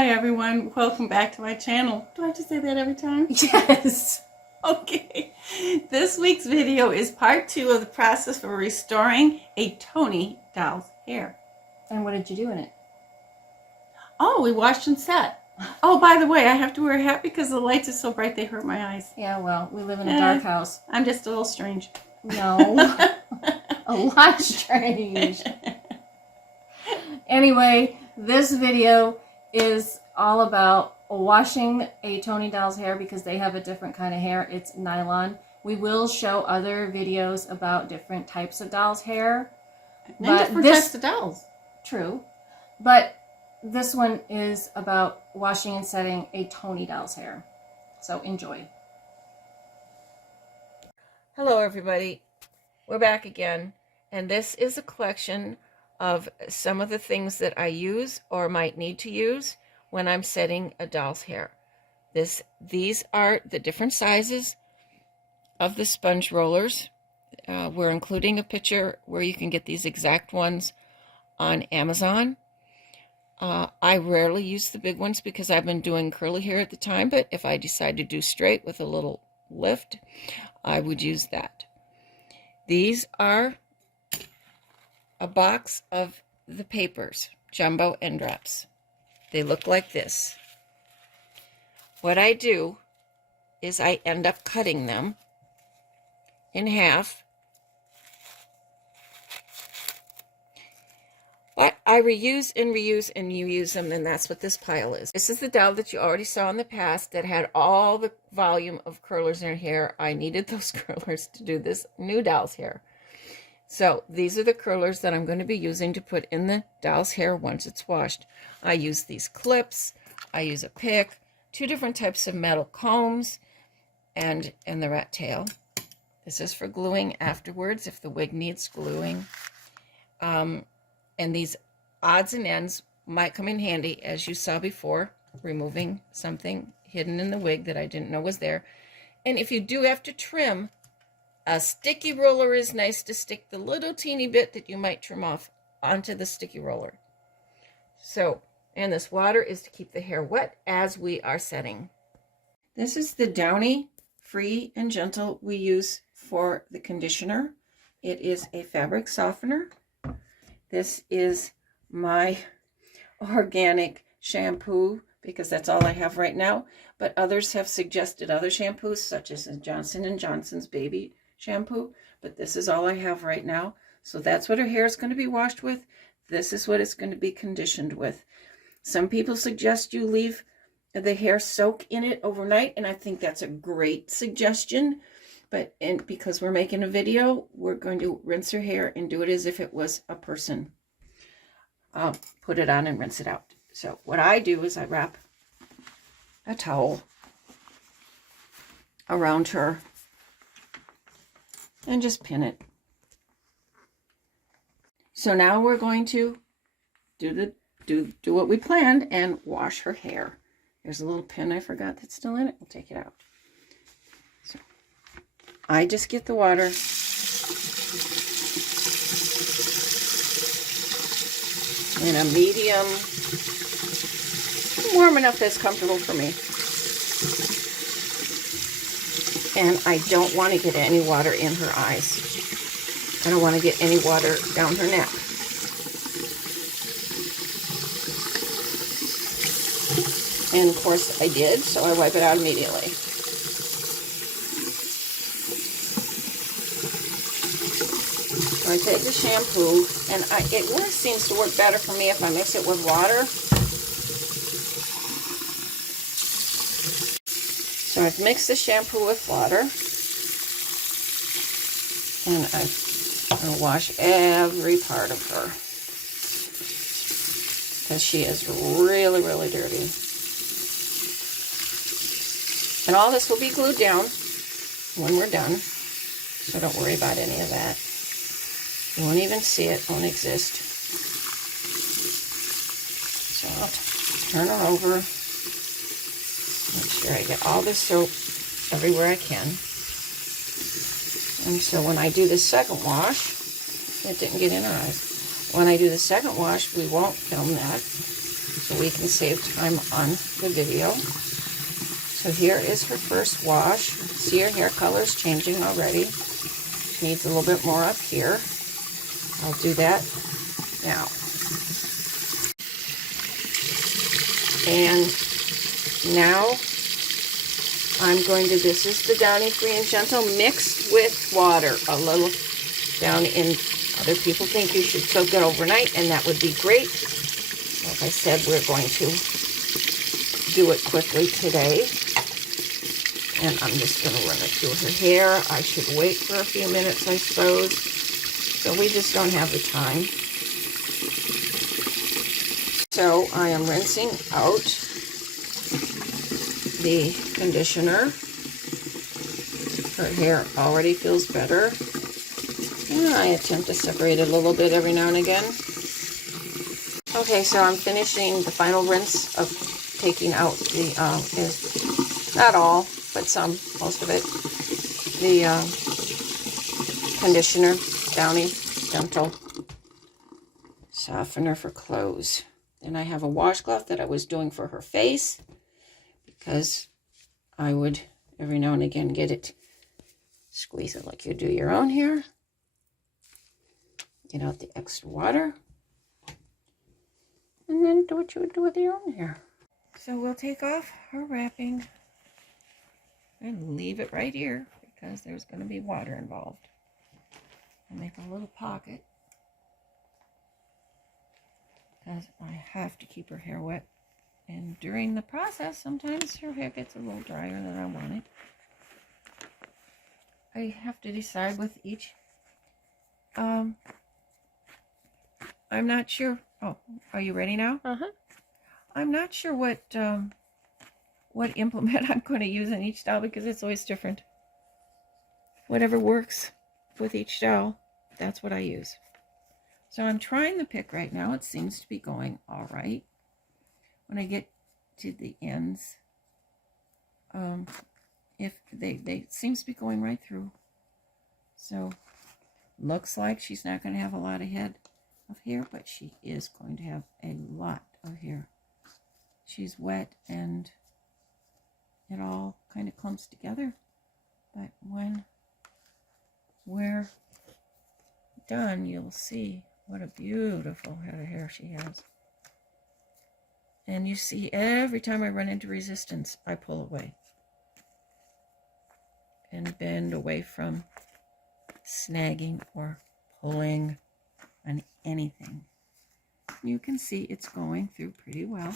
Hi everyone, welcome back to my channel. Do I have to say that every time? Yes. Okay. This week's video is part 2 of the process for restoring a Toni doll's hair. And what did you do in it? Oh, we washed and set. Oh, by the way, I have to wear a hat because the lights are so bright they hurt my eyes. Yeah, well, we live in a dark house. I'm just a little strange. No. A lot strange. Anyway, this video is all about washing a Toni doll's hair because they have a different kind of hair. It's nylon. We will show other videos about different types of doll's hair. And different types of dolls. True. But this one is about washing and setting a Toni doll's hair. So enjoy. Hello everybody, we're back again, and this is a collection of some of the things that I use or might need to use when I'm setting a doll's hair. These are the different sizes of the sponge rollers. We're including a picture where you can get these exact ones on Amazon. I rarely use the big ones because I've been doing curly hair at the time, but if I decide to do straight with a little lift, I would use that. These are a box of the papers, jumbo end drops. They look like this. What I do is I end up cutting them in half. But I reuse and reuse and you use them, and that's what this pile is. This is the doll that you already saw in the past that had all the volume of curlers in her hair. I needed those curlers to do this new doll's hair. So these are the curlers that I'm going to be using to put in the doll's hair once it's washed. I use these clips, I use a pick, 2 different types of metal combs, and the rat tail. This is for gluing afterwards if the wig needs gluing. And these odds and ends might come in handy, as you saw before, removing something hidden in the wig that I didn't know was there. And if you do have to trim, a sticky roller is nice to stick the little teeny bit that you might trim off onto the sticky roller. So, and this water is to keep the hair wet as we are setting. This is the Downy Free and Gentle we use for the conditioner. It is a fabric softener. This is my organic shampoo because that's all I have right now. But others have suggested other shampoos, such as Johnson & Johnson's baby shampoo. But this is all I have right now. So that's what her hair is going to be washed with. This is what it's going to be conditioned with. Some people suggest you leave the hair soak in it overnight, and I think that's a great suggestion. But because we're making a video, we're going to rinse her hair and do it as if it was a person. I'll put it on and rinse it out. So what I do is I wrap a towel around her and just pin it. So now we're going to do what we planned and wash her hair. There's a little pin I forgot that's still in it. We'll take it out. So I just get the water in a medium, warm enough that's comfortable for me. And I don't want to get any water in her eyes. I don't want to get any water down her neck. And of course I did, so I wipe it out immediately. So I take the shampoo, and it really seems to work better for me if I mix it with water. So I've mixed the shampoo with water, and I'm going to wash every part of her because she is really, really dirty. And all this will be glued down when we're done, so don't worry about any of that. You won't even see it, won't exist. So I'll turn her over. Make sure I get all the soap everywhere I can. And so when I do the second wash, it didn't get in her eyes. When I do the second wash, we won't film that. so we can save time on the video. So here is her first wash. See her hair color is changing already. She needs a little bit more up here. I'll do that now. And now I'm going to, this is the Downy Free and Gentle mixed with water. A little down in, other people think you should soak it overnight, and that would be great. Like I said, we're going to do it quickly today. And I'm just going to run it through her hair. I should wait for a few minutes, I suppose. So we just don't have the time. So I am rinsing out the conditioner. Her hair already feels better. And I attempt to separate it a little bit every now and again. Okay, so I'm finishing the final rinse of taking out the, not all, but some, most of it, the conditioner, Downy Gentle Softener for Clothes. Then I have a washcloth that I was doing for her face, because I would every now and again get it, squeeze it like you do your own hair. Get out the extra water. And then do what you would do with your own hair. So we'll take off her wrapping and leave it right here because there's going to be water involved. I'll make a little pocket because I have to keep her hair wet. And during the process, sometimes her hair gets a little drier than I want it. I have to decide with each. I'm not sure. Oh, are you ready now? I'm not sure what implement I'm going to use in each doll because it's always different. Whatever works with each doll, that's what I use. So I'm trying the pick right now. It seems to be going all right. When I get to the ends, if they seems to be going right through. So looks like she's not going to have a lot of head of hair, but she is going to have a lot of hair. She's wet and it all kind of clumps together, but when we're done, you'll see what a beautiful head of hair she has. And you see, every time I run into resistance, I pull away and bend away from snagging or pulling on anything. You can see it's going through pretty well.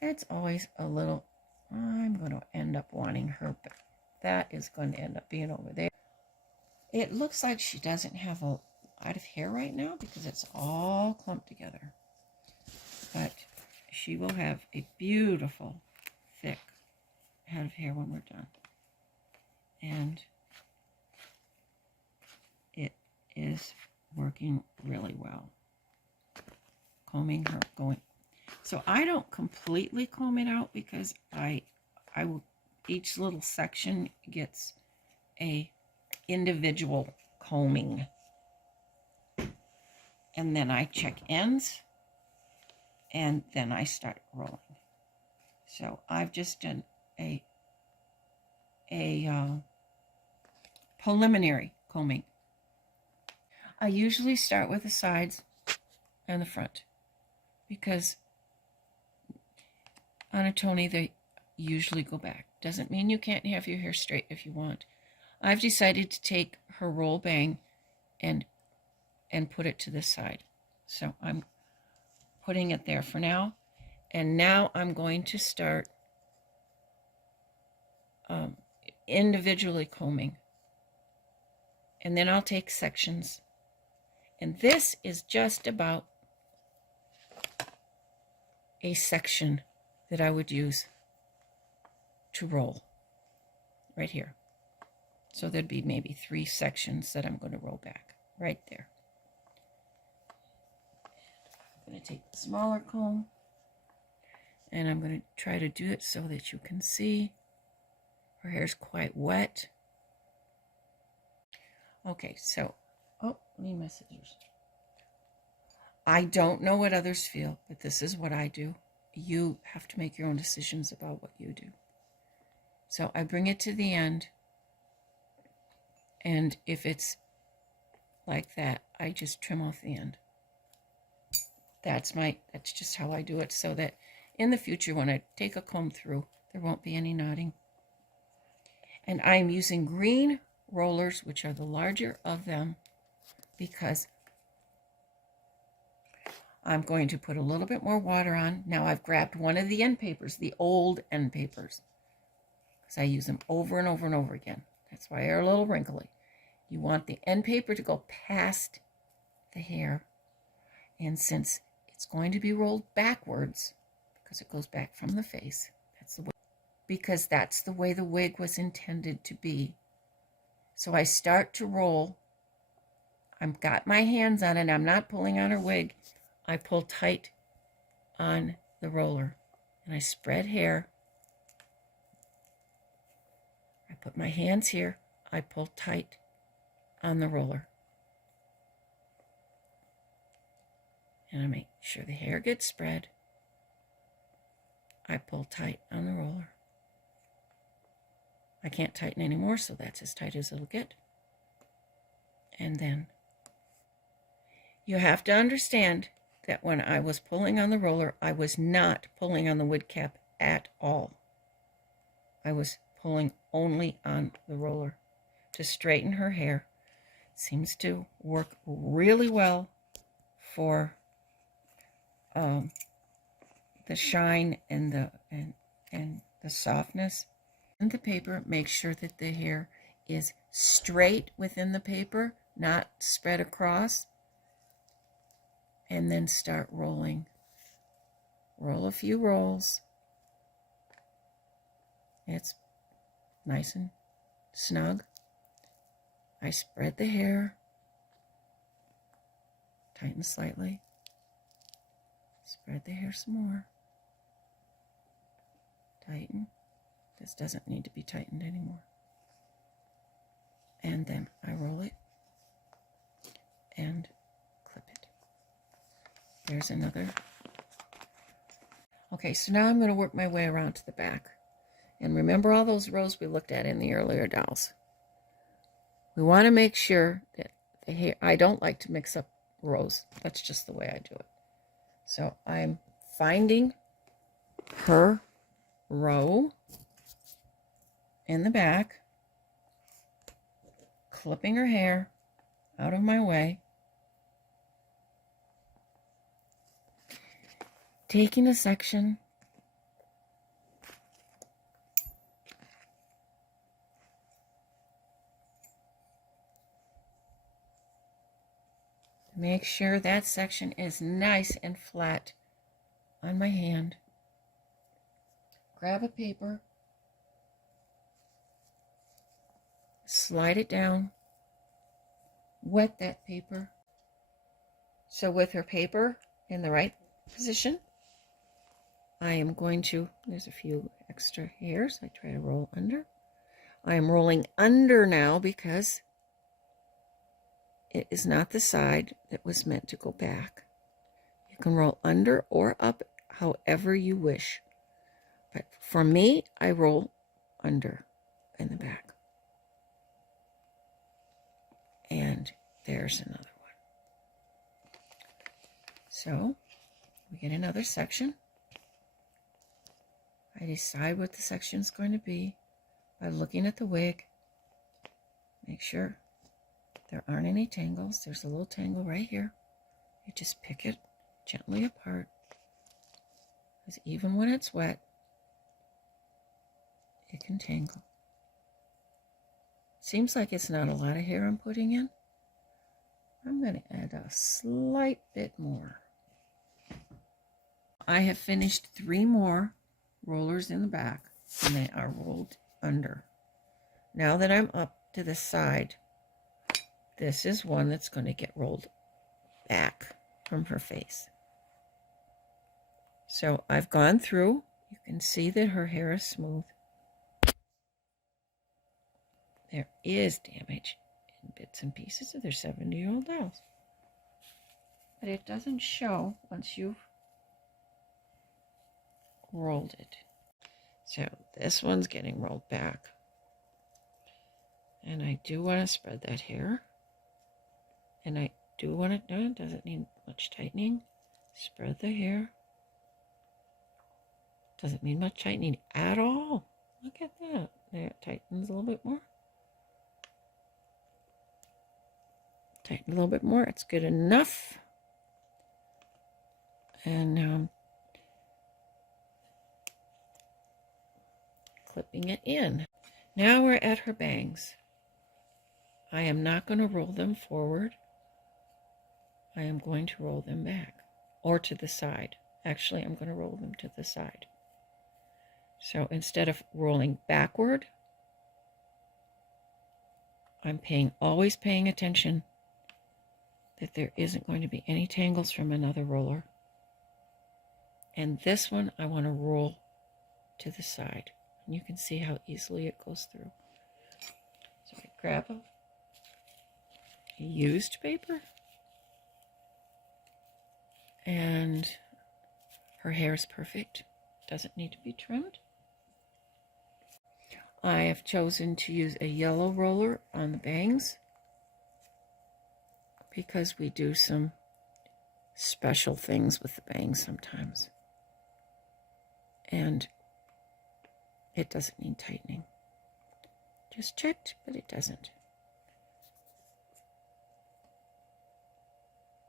It's always a little, I'm going to end up wanting her, but that is going to end up being over there. It looks like she doesn't have a lot of hair right now because it's all clumped together. But she will have a beautiful, thick head of hair when we're done. And it is working really well. Combing her, going. So I don't completely comb it out because I will, each little section gets a individual combing. And then I check ends. And then I start rolling. So I've just done a preliminary combing. I usually start with the sides and the front because on a Toni they usually go back. Doesn't mean you can't have your hair straight if you want. I've decided to take her roll bang and put it to this side. So I'm putting it there for now. And now I'm going to start individually combing. And then I'll take sections. And this is just about a section that I would use to roll right here. So there'd be maybe 3 sections that I'm going to roll back right there. I'm going to take the smaller comb and I'm going to try to do it so that you can see her hair's quite wet. Okay, so, oh, I need my scissors. I don't know what others feel, but this is what I do. You have to make your own decisions about what you do. So I bring it to the end, and if it's like that, I just trim off the end. That's just how I do it, so that in the future when I take a comb through, there won't be any knotting. And I'm using green rollers, which are the larger of them, because I'm going to put a little bit more water on. Now I've grabbed one of the end papers, the old end papers, because I use them over and over and over again. That's why they're a little wrinkly. You want the end paper to go past the hair. And since it's going to be rolled backwards, because it goes back from the face, because that's the way the wig was intended to be. So I start to roll. I've got my hands on it. I'm not pulling on her wig. I pull tight on the roller, and I spread hair. I put my hands here. I pull tight on the roller. And I make sure the hair gets spread. I pull tight on the roller. I can't tighten anymore, so that's as tight as it'll get. And then you have to understand that when I was pulling on the roller, I was not pulling on the wig cap at all. I was pulling only on the roller to straighten her hair. It seems to work really well for the shine and the softness. And the paper, make sure that the hair is straight within the paper, not spread across. And then start rolling. Roll a few rolls. It's nice and snug. I spread the hair. Tighten slightly. Spread the hair some more. Tighten. This doesn't need to be tightened anymore. And then I roll it and clip it. There's another. Okay, so now I'm going to work my way around to the back. And remember all those rows we looked at in the earlier dolls. We want to make sure that the hair, I don't like to mix up rows. That's just the way I do it. So I'm finding her row in the back, clipping her hair out of my way, taking a section, make sure that section is nice and flat on my hand. Grab a paper, slide it down, wet that paper. So with her paper in the right position, I am going to, there's a few extra hairs, I try to roll under. I am rolling under now because it is not the side that was meant to go back. You can roll under or up however you wish. But for me, I roll under in the back. And there's another one. So we get another section. I decide what the section is going to be by looking at the wig. Make sure there aren't any tangles. There's a little tangle right here. You just pick it gently apart. Because even when it's wet, it can tangle. Seems like it's not a lot of hair I'm putting in. I'm going to add a slight bit more. I have finished 3 more rollers in the back, and they are rolled under. Now that I'm up to the side, this is one that's going to get rolled back from her face. So I've gone through. You can see that her hair is smooth. There is damage in bits and pieces of their 70-year-old dolls. but it doesn't show once you've rolled it. So this one's getting rolled back. And I do want to spread that hair. And I do want it done. It doesn't need much tightening. Spread the hair. Doesn't need much tightening at all. Look at that. There, it tightens a little bit more. Tighten a little bit more. It's good enough. And clipping it in. Now we're at her bangs. I am not going to roll them forward. I am going to roll them back or to the side. Actually, I'm going to roll them to the side. So instead of rolling backward, I'm always paying attention that there isn't going to be any tangles from another roller. And this one I want to roll to the side. And you can see how easily it goes through. So I grab a used paper, and her hair is perfect. Doesn't need to be trimmed. I have chosen to use a yellow roller on the bangs because we do some special things with the bangs sometimes. And it doesn't need tightening. Just checked, but it doesn't.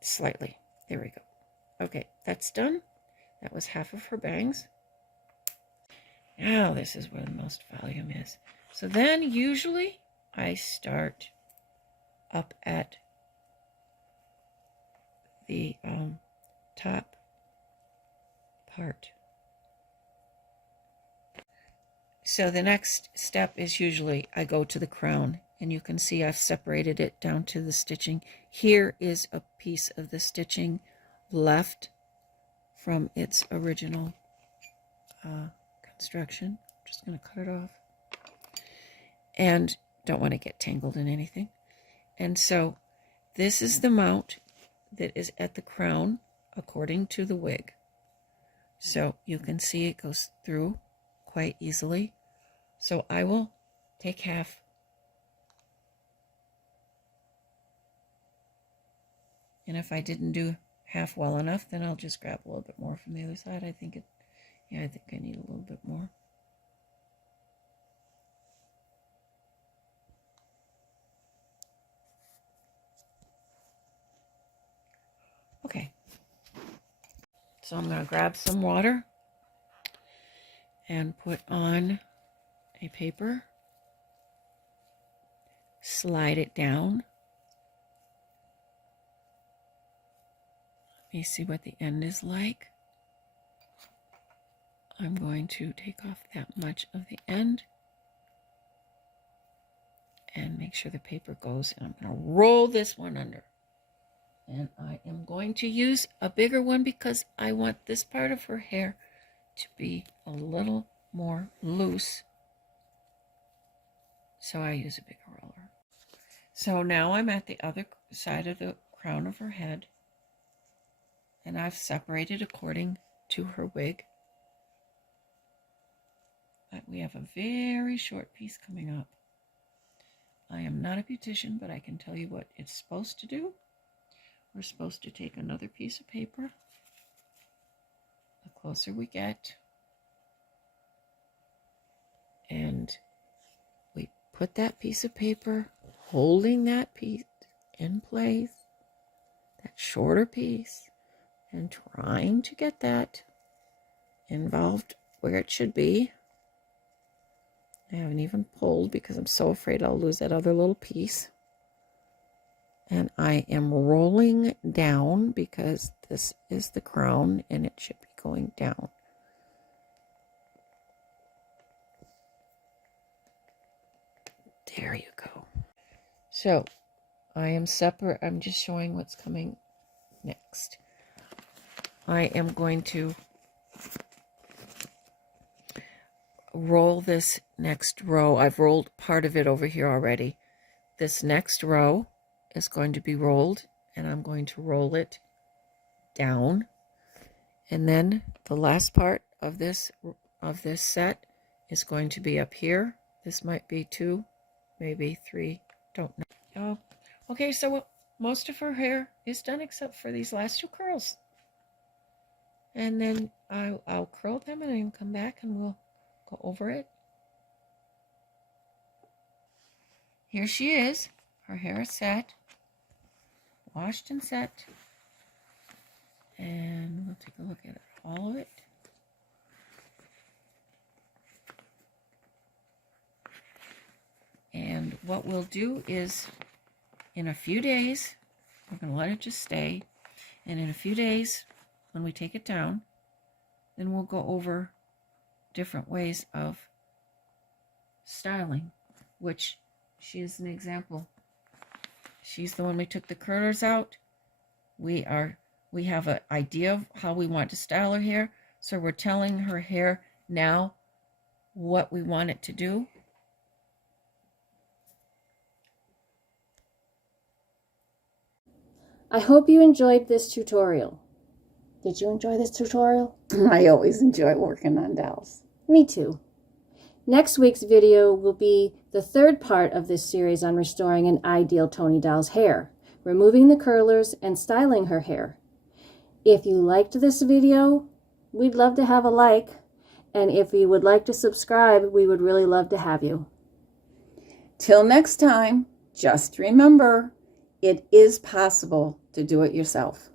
Slightly. There we go. Okay, that's done. That was half of her bangs. Now this is where the most volume is. So then usually I start up at the top part. So the next step is usually I go to the crown, and you can see I've separated it down to the stitching. Here is a piece of the stitching left from its original construction. I'm just going to cut it off. And don't want to get tangled in anything. And so this is the mount that is at the crown according to the wig. So you can see it goes through quite easily. So I will take half. And if I didn't do half well enough, then I'll just grab a little bit more from the other side. I think I need a little bit more. Okay. So I'm going to grab some water and put on a paper, slide it down. Let me see what the end is like. I'm going to take off that much of the end and make sure the paper goes, and I'm going to roll this one under. And I am going to use a bigger one because I want this part of her hair to be a little more loose. So I use a bigger roller. So now I'm at the other side of the crown of her head. And I've separated according to her wig. But we have a very short piece coming up. I am not a beautician, but I can tell you what it's supposed to do. We're supposed to take another piece of paper. The closer we get. And we put that piece of paper, holding that piece in place, that shorter piece, and trying to get that involved where it should be. I haven't even pulled because I'm so afraid I'll lose that other little piece. And I am rolling down because this is the crown and it should be going down. There you go. So I am separate. I'm just showing what's coming next. I am going to roll this next row. I've rolled part of it over here already. This next row is going to be rolled, and I'm going to roll it down. And then the last part of this set is going to be up here. This might be 2, maybe 3, don't know. Oh, okay, so most of her hair is done except for these last 2 curls. And then I'll curl them and then come back and we'll go over it. Here she is. Her hair is set, washed and set. And we'll take a look at all of it. And what we'll do is, in a few days, we're going to let it just stay. And in a few days, when we take it down, then we'll go over different ways of styling, which she is an example. She's the one we took the curlers out. We have an idea of how we want to style her hair, so we're telling her hair now what we want it to do. I hope you enjoyed this tutorial. Did you enjoy this tutorial? I always enjoy working on dolls. Me too. Next week's video will be the 3rd part of this series on restoring an ideal Toni doll's hair, removing the curlers and styling her hair. If you liked this video, we'd love to have a like, and if you would like to subscribe, we would really love to have you. Till next time, just remember, it is possible to do it yourself.